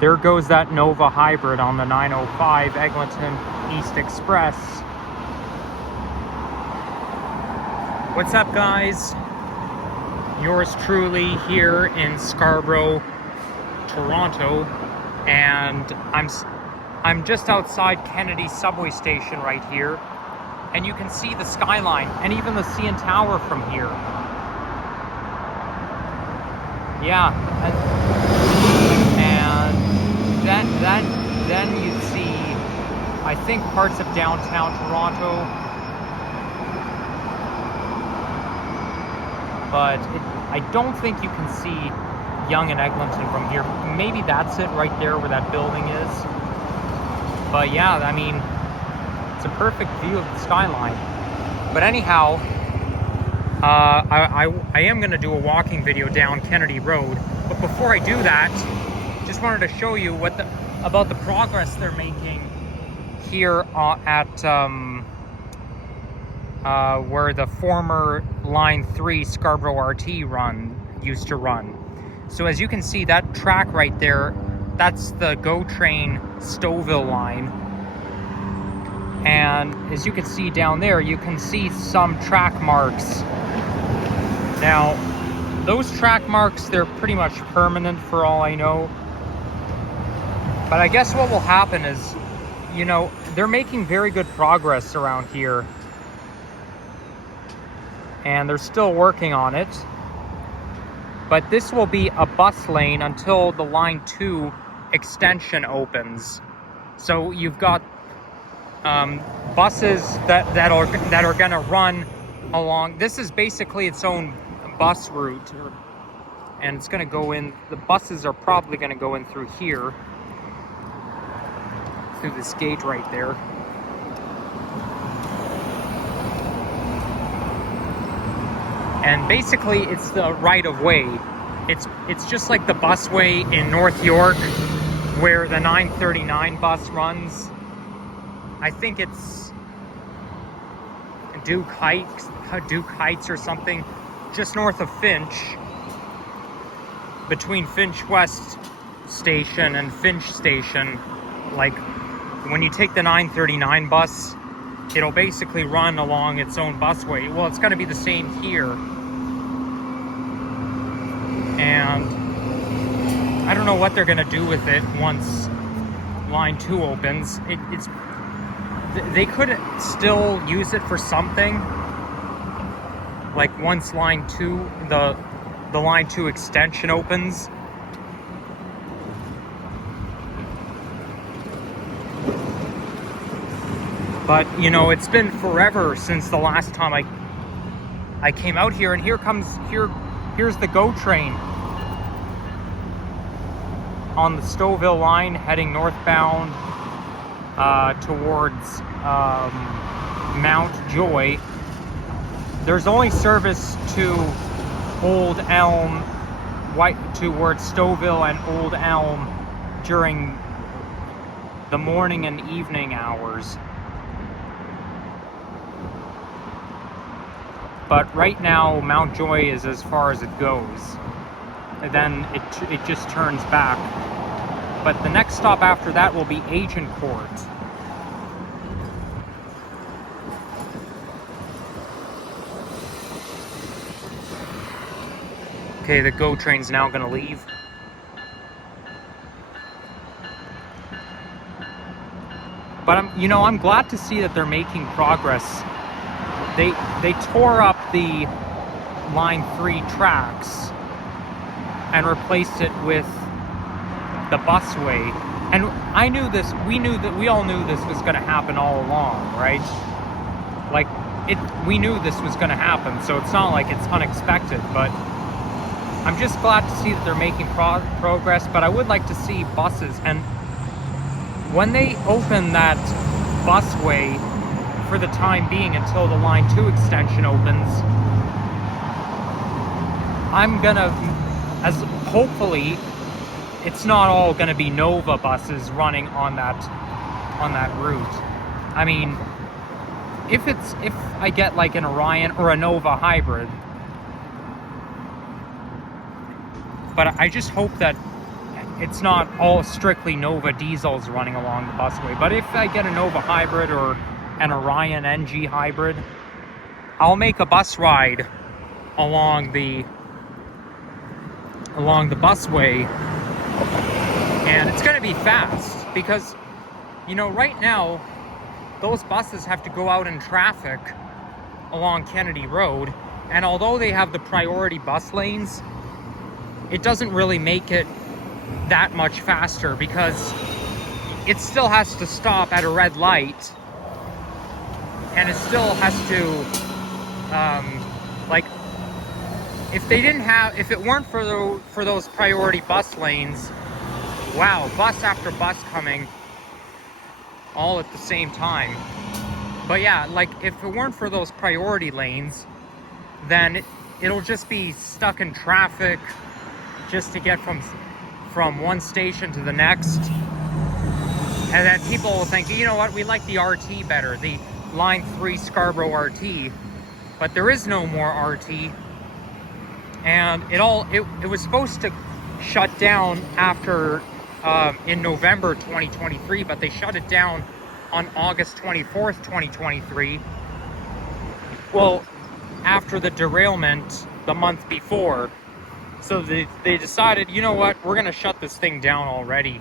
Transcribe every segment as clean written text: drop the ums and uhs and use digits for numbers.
There goes that Nova hybrid on the 905 Eglinton East Express. What's up, guys? Yours truly here in Scarborough, Toronto, and I'm just outside Kennedy subway station right here, and you can see the skyline and even the CN Tower from here. Yeah, and then you see, I think, parts of downtown Toronto, but I don't think you can see Yonge and Eglinton from here. Maybe that's it right there where that building is. But yeah, I mean, it's a perfect view of the skyline. But anyhow, I am going to do a walking video down Kennedy Road. But before I do that, just wanted to show you about the progress they're making here at where the former Line 3 Scarborough RT used to run. So as you can see, that track right there, that's the GO train Stouffville line. And as you can see down there, you can see some track marks. Now, those track marks, they're pretty much permanent for all I know. But I guess what will happen is, you know, they're making very good progress around here. And they're still working on it. But this will be a bus lane until the Line 2 extension opens. So you've got buses that are going to run along. This is basically its own bus route, and it's going to go in. The buses are probably going to go in through here, through this gate right there. And basically, it's the right of way. It's just like the busway in North York, where the 939 bus runs. I think it's Duke Heights or something, just north of Finch, between Finch West Station and Finch Station. Like, when you take the 939 bus, it'll basically run along its own busway. Well, it's going to be the same here. And I don't know what they're going to do with it once Line 2 opens. They could still use it for something. Like once Line 2, the Line 2 extension opens. But, you know, it's been forever since the last time I came out here, and here's the GO train on the Stouffville line heading northbound towards Mount Joy. There's only service to Old Elm, towards Stouffville and Old Elm during the morning and evening hours. But right now, Mount Joy is as far as it goes. And then it just turns back. But the next stop after that will be Agincourt. Okay, the GO train's now going to leave. But I'm glad to see that they're making progress. They tore up the Line 3 tracks and replaced it with the busway. And we all knew this was going to happen all along, right? Like, we knew this was going to happen, so it's not like it's unexpected, but I'm just glad to see that they're making progress. But I would like to see buses, and when they open that busway for the time being until the Line 2 extension opens, I'm gonna, hopefully it's not all gonna be Nova buses running on that route. I mean, if I get like an Orion or a Nova hybrid, but I just hope that it's not all strictly Nova diesels running along the busway. But if I get a Nova hybrid or an Orion NG hybrid, I'll make a bus ride along the busway, and it's going to be fast because, you know, right now those buses have to go out in traffic along Kennedy Road, and although they have the priority bus lanes, it doesn't really make it that much faster because it still has to stop at a red light, and it still has to like, if it weren't for those priority bus lanes, wow, bus after bus coming all at the same time. But yeah, like, if it weren't for those priority lanes, then it'll just be stuck in traffic just to get from one station to the next. And then people will think, you know what, we like the RT better, the Line 3 Scarborough RT. But there is no more RT. And it was supposed to shut down after in November 2023, but they shut it down on August 24th, 2023. Well, after the derailment the month before. So they decided, you know what, we're gonna shut this thing down already.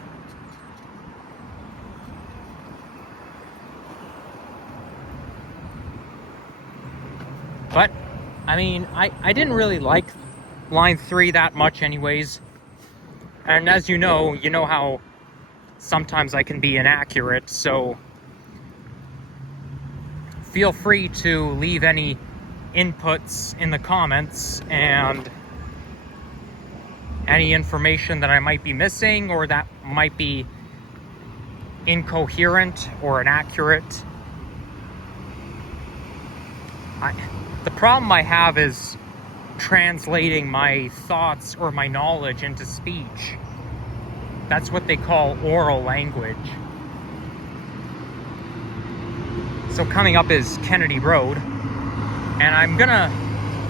But I mean, I didn't really like Line 3 that much anyways. And as you know how sometimes I can be inaccurate, so feel free to leave any inputs in the comments and any information that I might be missing or that might be incoherent or inaccurate. The problem I have is translating my thoughts or my knowledge into speech. That's what they call oral language. So coming up is Kennedy Road, and I'm gonna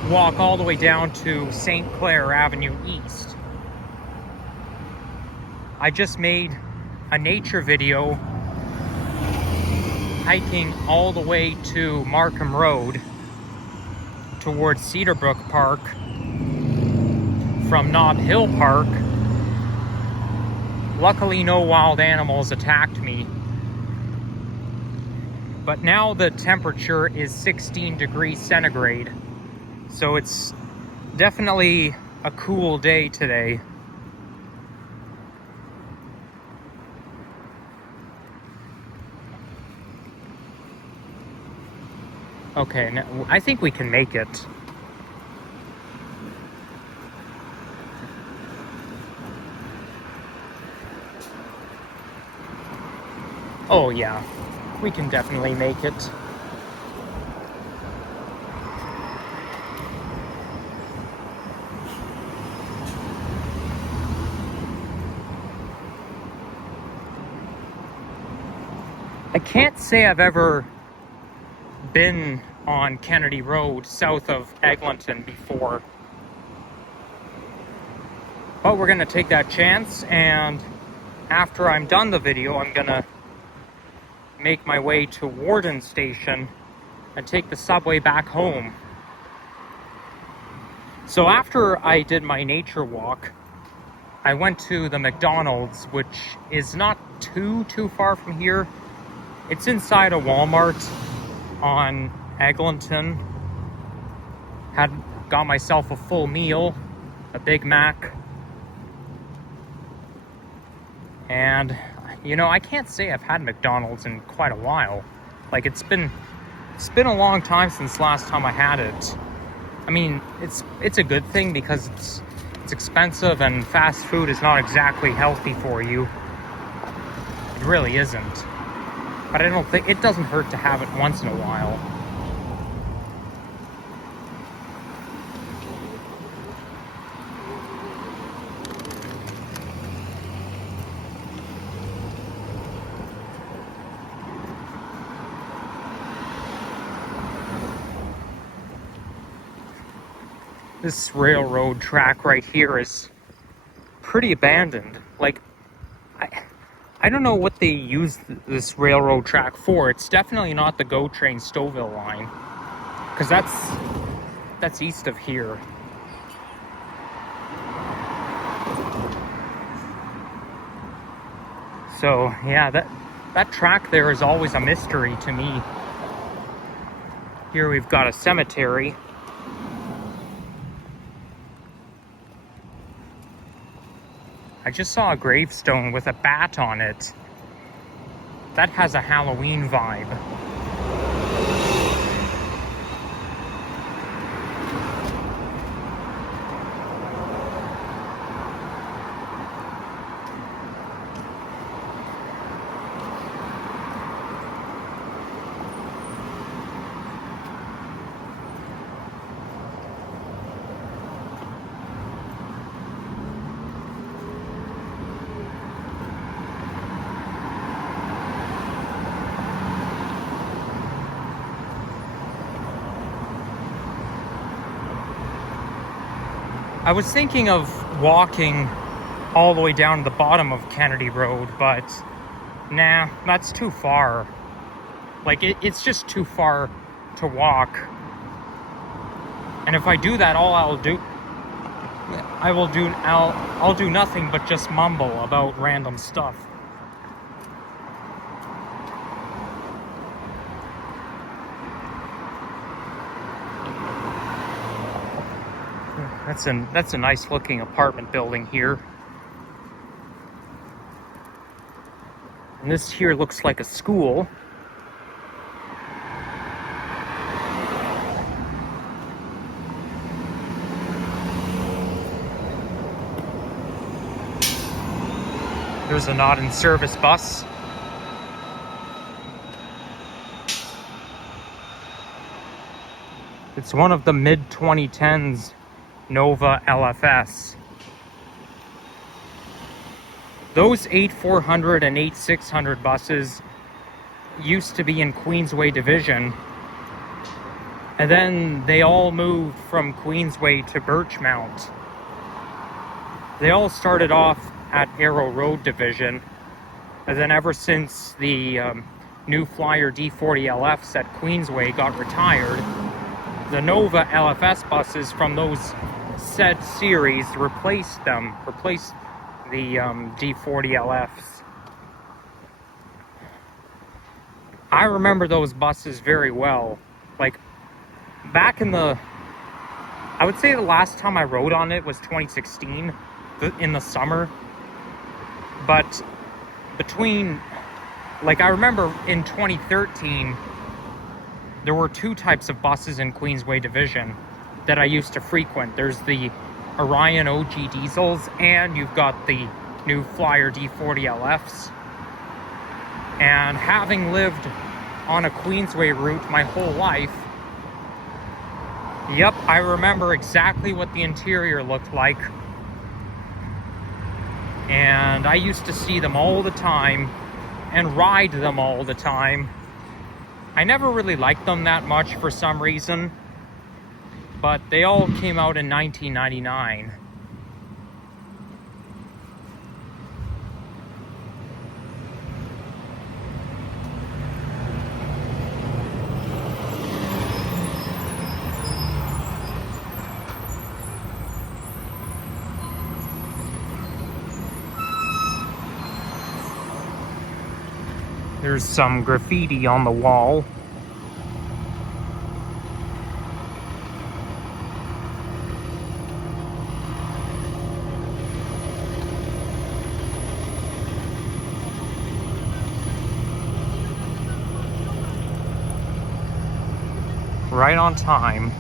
walk all the way down to St. Clair Avenue East. I just made a nature video hiking all the way to Markham Road towards Cedarbrook Park from Nob Hill Park. Luckily, no wild animals attacked me. But now the temperature is 16 degrees centigrade. So it's definitely a cool day today. Okay, now I think we can make it. Oh yeah, we can definitely make it. I can't say I've ever been on Kennedy Road south of Eglinton before, but we're gonna take that chance, and after I'm done the video, I'm gonna make my way to Warden Station and take the subway back home. So after I did my nature walk, I went to the McDonald's, which is not too far from here. It's inside a Walmart on Eglinton. Got myself a full meal, a Big Mac. And you know, I can't say I've had McDonald's in quite a while. Like, it's been a long time since last time I had it. I mean, it's a good thing because it's expensive, and fast food is not exactly healthy for you. It really isn't. But I don't think it doesn't hurt to have it once in a while. This railroad track right here is pretty abandoned. Like, I don't know what they use this railroad track for. It's definitely not the GO train Stouffville line, because that's east of here. So yeah, that track there is always a mystery to me. Here we've got a cemetery. I just saw a gravestone with a bat on it. That has a Halloween vibe. I was thinking of walking all the way down to the bottom of Kennedy Road, but nah, that's too far. Like, it's just too far to walk. And if I do that, I'll do nothing but just mumble about random stuff. That's a nice looking apartment building here. And this here looks like a school. There's a not in service bus. It's one of the mid-2010s Nova LFS. Those 8400 and 8600 buses used to be in Queensway Division, and then they all moved from Queensway to Birchmount. They all started off at Arrow Road Division, and then ever since the new Flyer D40LFs at Queensway got retired, the Nova LFS buses from those said series replaced the D40LFs. I remember those buses very well. Like, back in I would say the last time I rode on it was 2016, in the summer. But I remember in 2013, there were two types of buses in Queensway Division that I used to frequent. There's the Orion OG diesels, and you've got the new Flyer D40LFs. And having lived on a Queensway route my whole life, yep, I remember exactly what the interior looked like. And I used to see them all the time and ride them all the time. I never really liked them that much for some reason, but they all came out in 1999. There's some graffiti on the wall. Right on time.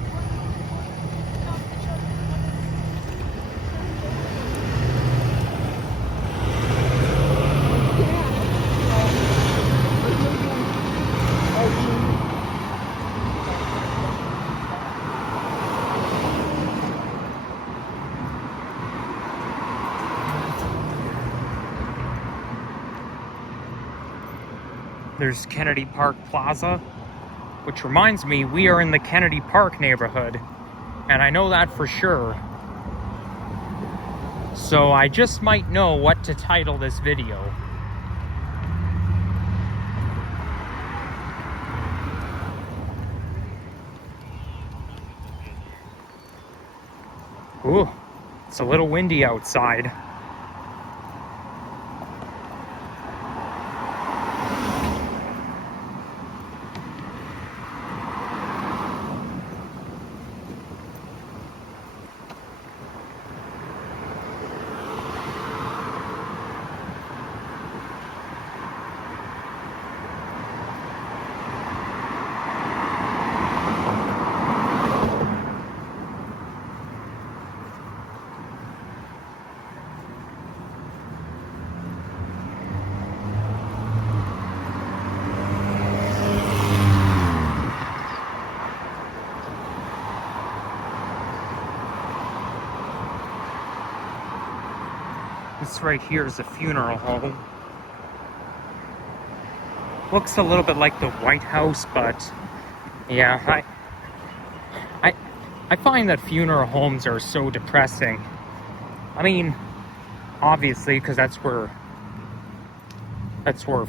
There's Kennedy Park Plaza, which reminds me, we are in the Kennedy Park neighborhood, and I know that for sure. So I just might know what to title this video. Ooh, it's a little windy outside. This right here is a funeral home. Looks a little bit like the White House, but yeah, I find that funeral homes are so depressing. I mean, obviously, because that's where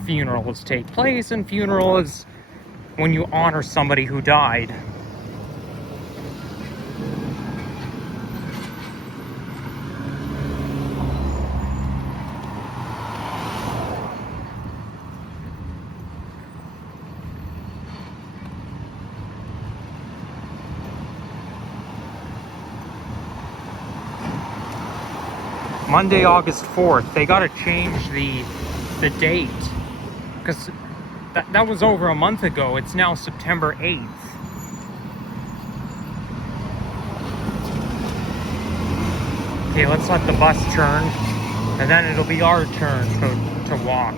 funerals take place, and funeral is when you honor somebody who died. Monday, August 4th. They gotta change the date, because that was over a month ago. It's now September 8th. Okay, let's let the bus turn, and then it'll be our turn to walk.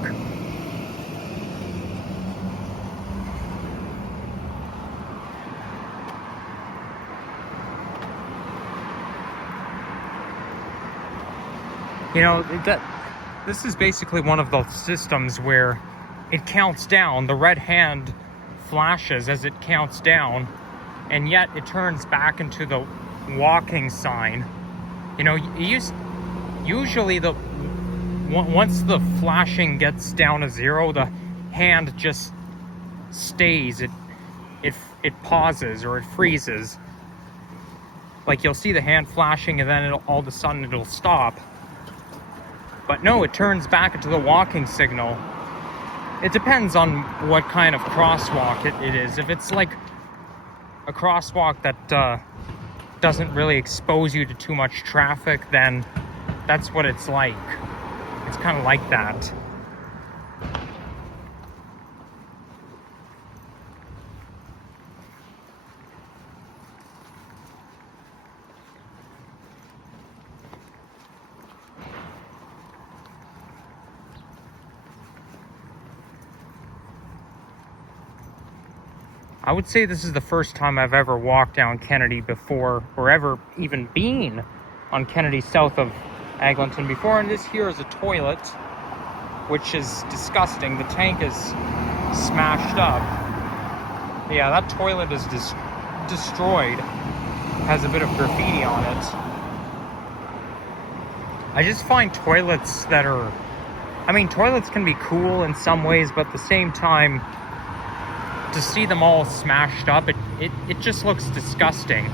You know, this is basically one of those systems where it counts down. The red hand flashes as it counts down, and yet it turns back into the walking sign. You know, usually once the flashing gets down to 0, the hand just stays. It pauses, or it freezes. Like, you'll see the hand flashing, and then all of a sudden it'll stop. But no, it turns back into the walking signal. It depends on what kind of crosswalk it is. If it's like a crosswalk that doesn't really expose you to too much traffic, then that's what it's like. It's kind of like that. I would say this is the first time I've ever walked down Kennedy before, or ever even been on Kennedy south of Eglinton before. And this here is a toilet, which is disgusting. The tank is smashed up. Yeah, that toilet is destroyed. Has a bit of graffiti on it. I just find toilets that are... I mean, toilets can be cool in some ways, but at the same time, to see them all smashed up, it just looks disgusting.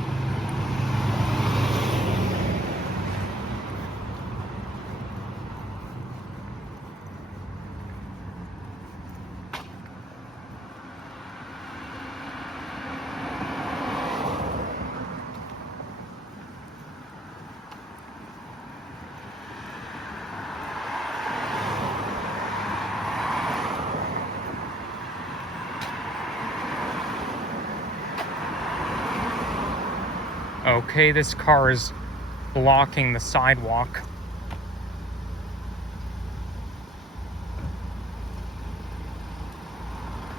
Okay, this car is blocking the sidewalk.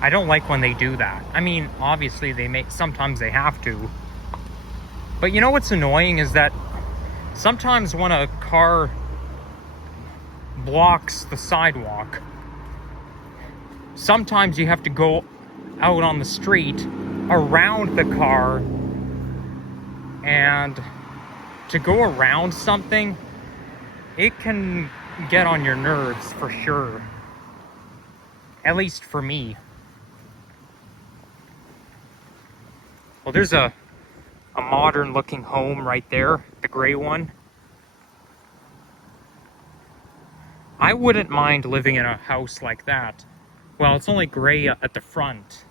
I don't like when they do that. I mean, obviously sometimes they have to. But you know what's annoying is that sometimes when a car blocks the sidewalk, sometimes you have to go out on the street around the car. And to go around something, it can get on your nerves for sure. At least for me. Well, there's a modern looking home right there, the gray one. I wouldn't mind living in a house like that. Well, it's only gray at the front.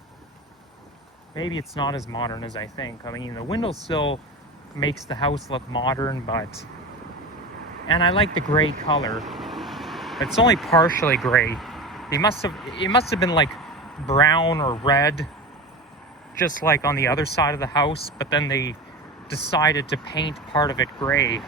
Maybe it's not as modern as I think. I mean, the windowsill makes the house look modern, but... And I like the gray color. It's only partially gray. It must have been like brown or red, just like on the other side of the house, but then they decided to paint part of it gray.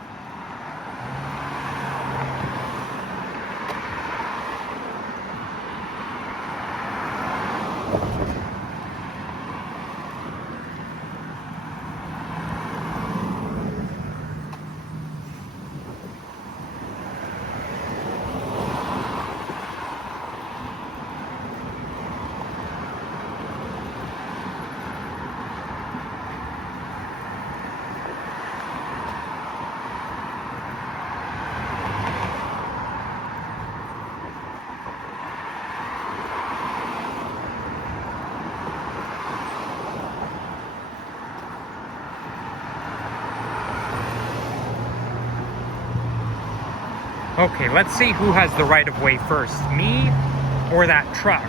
Okay, let's see who has the right of way first, me or that truck.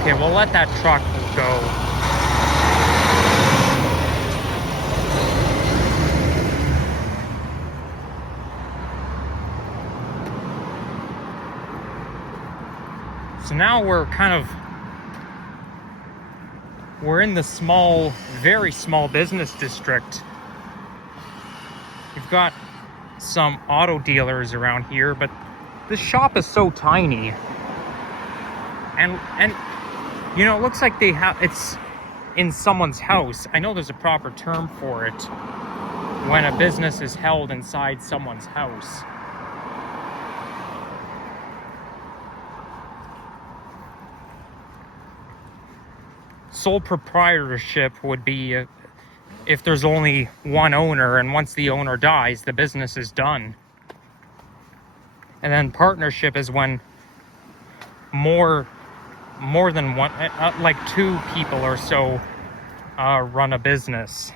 Okay, we'll let that truck go. So now we're in the small, very small business district. We've got some auto dealers around here, but this shop is so tiny. And you know, it looks like it's in someone's house. I know there's a proper term for it when a business is held inside someone's house. Sole proprietorship would be if there's only one owner, and once the owner dies, the business is done. And then partnership is when more than one, like two people or so, run a business.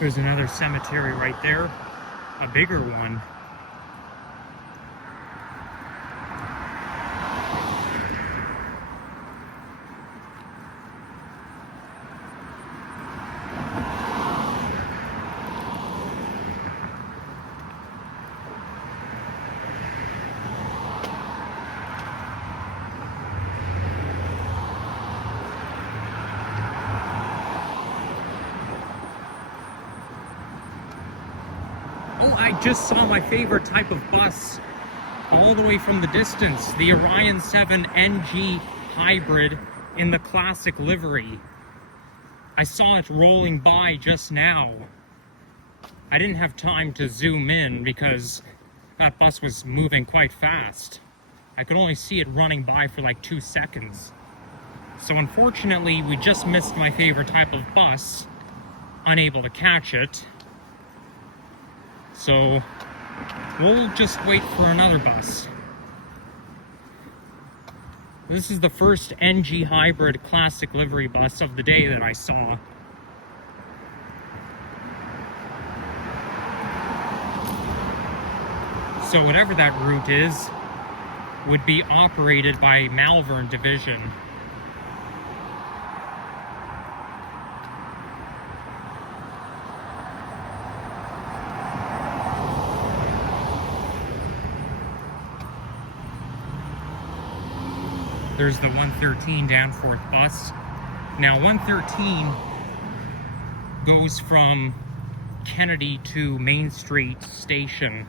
There's another cemetery right there, a bigger one. Oh, I just saw my favorite type of bus all the way from the distance. The Orion 7 NG Hybrid in the classic livery. I saw it rolling by just now. I didn't have time to zoom in because that bus was moving quite fast. I could only see it running by for like 2 seconds. So unfortunately, we just missed my favorite type of bus, unable to catch it. So we'll just wait for another bus. This is the first NG Hybrid classic livery bus of the day that I saw. So whatever that route is, would be operated by Malvern Division. There's the 113 Danforth bus. Now 113 goes from Kennedy to Main Street Station.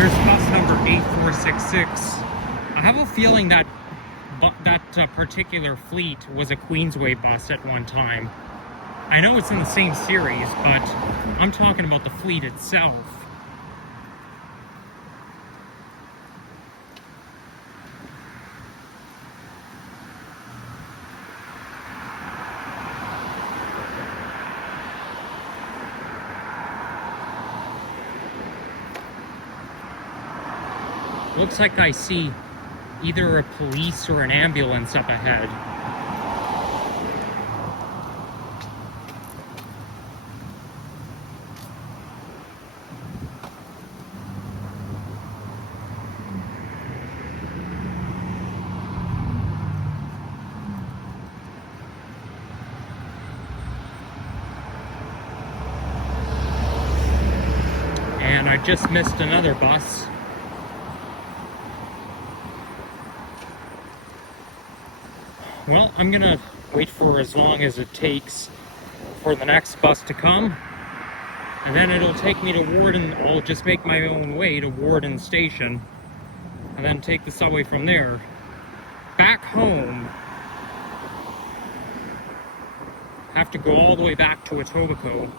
There's bus number 8466. I have a feeling that particular fleet was a Queensway bus at one time. I know it's in the same series, but I'm talking about the fleet itself. Looks like I see either a police or an ambulance up ahead. And I just missed another bus. Well, I'm gonna wait for as long as it takes for the next bus to come, and then it'll take me to Warden. I'll just make my own way to Warden Station, and then take the subway from there back home. Have to go all the way back to Etobicoke.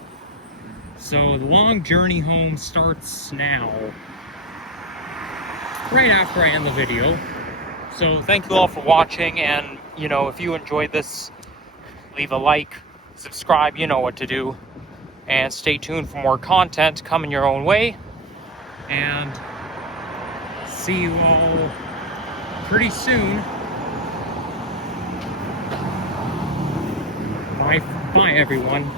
So the long journey home starts now, right after I end the video. So thank you all for watching, and you know, if you enjoyed this, leave a like, subscribe, you know what to do, and stay tuned for more content coming your own way, and see you all pretty soon. Bye everyone.